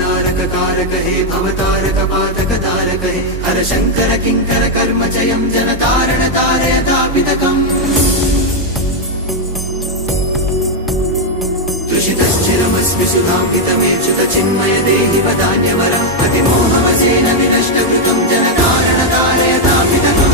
नारक कारक हे भवतारक पातक तारक हे हर शंकर किंकर कर्म जयं जन तारण तारयतापितकम् तुषितश्चिरमस्मि सुधांकितमेच्युत चिन्मय देहि वदान्यवर अतिमोहवशेन विनष्ट कृतं जन तारण तारयतापितकम्